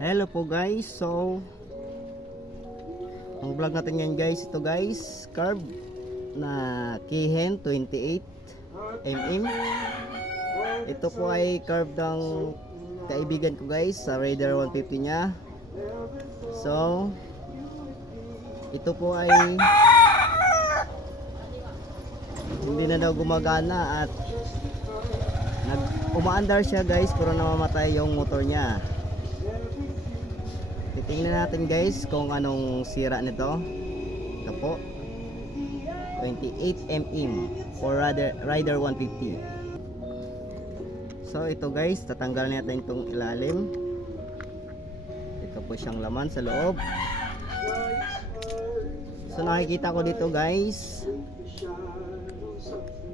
Hello po guys. So ang vlog natin ngayon guys, ito guys, carb na Keihin 28mm. Ito po ay carb ng kaibigan ko guys sa Raider 150 nya. So ito po ay hindi na daw gumagana at umaandar siya guys, pero namamatay yung motor niya. Titingnan natin guys kung anong sira nito. Ito po 28mm for Raider 150. So ito guys, tatanggal natin itong ilalim. Ito po siyang laman sa loob. So nakikita ko dito guys,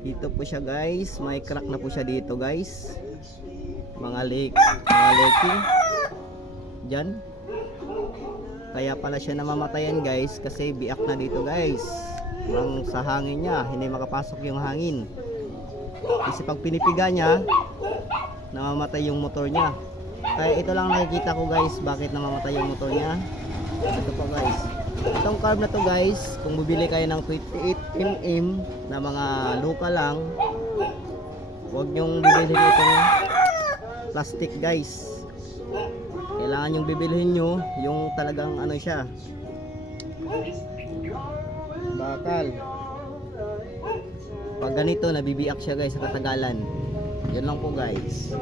dito po siya guys, may crack na po siya dito guys. Mga leaking dyan. Kaya pala siya namamatayan guys, kasi biak na dito guys. Ang sa hangin niya, hindi makapasok yung hangin. Kasi pag pinipiga niya, namamatay yung motor niya. Kaya ito lang nakikita ko guys, bakit namamatay yung motor niya. Ito po guys, itong carb na to guys, kung bibili kayo ng 28mm na mga luka lang, huwag nyong bibilhin itong plastic guys. Kailangan yung bibilhin nyo yung talagang ano siya, bakal. Pag ganito nabibiyak siya guys sa katagalan. Yun lang po guys.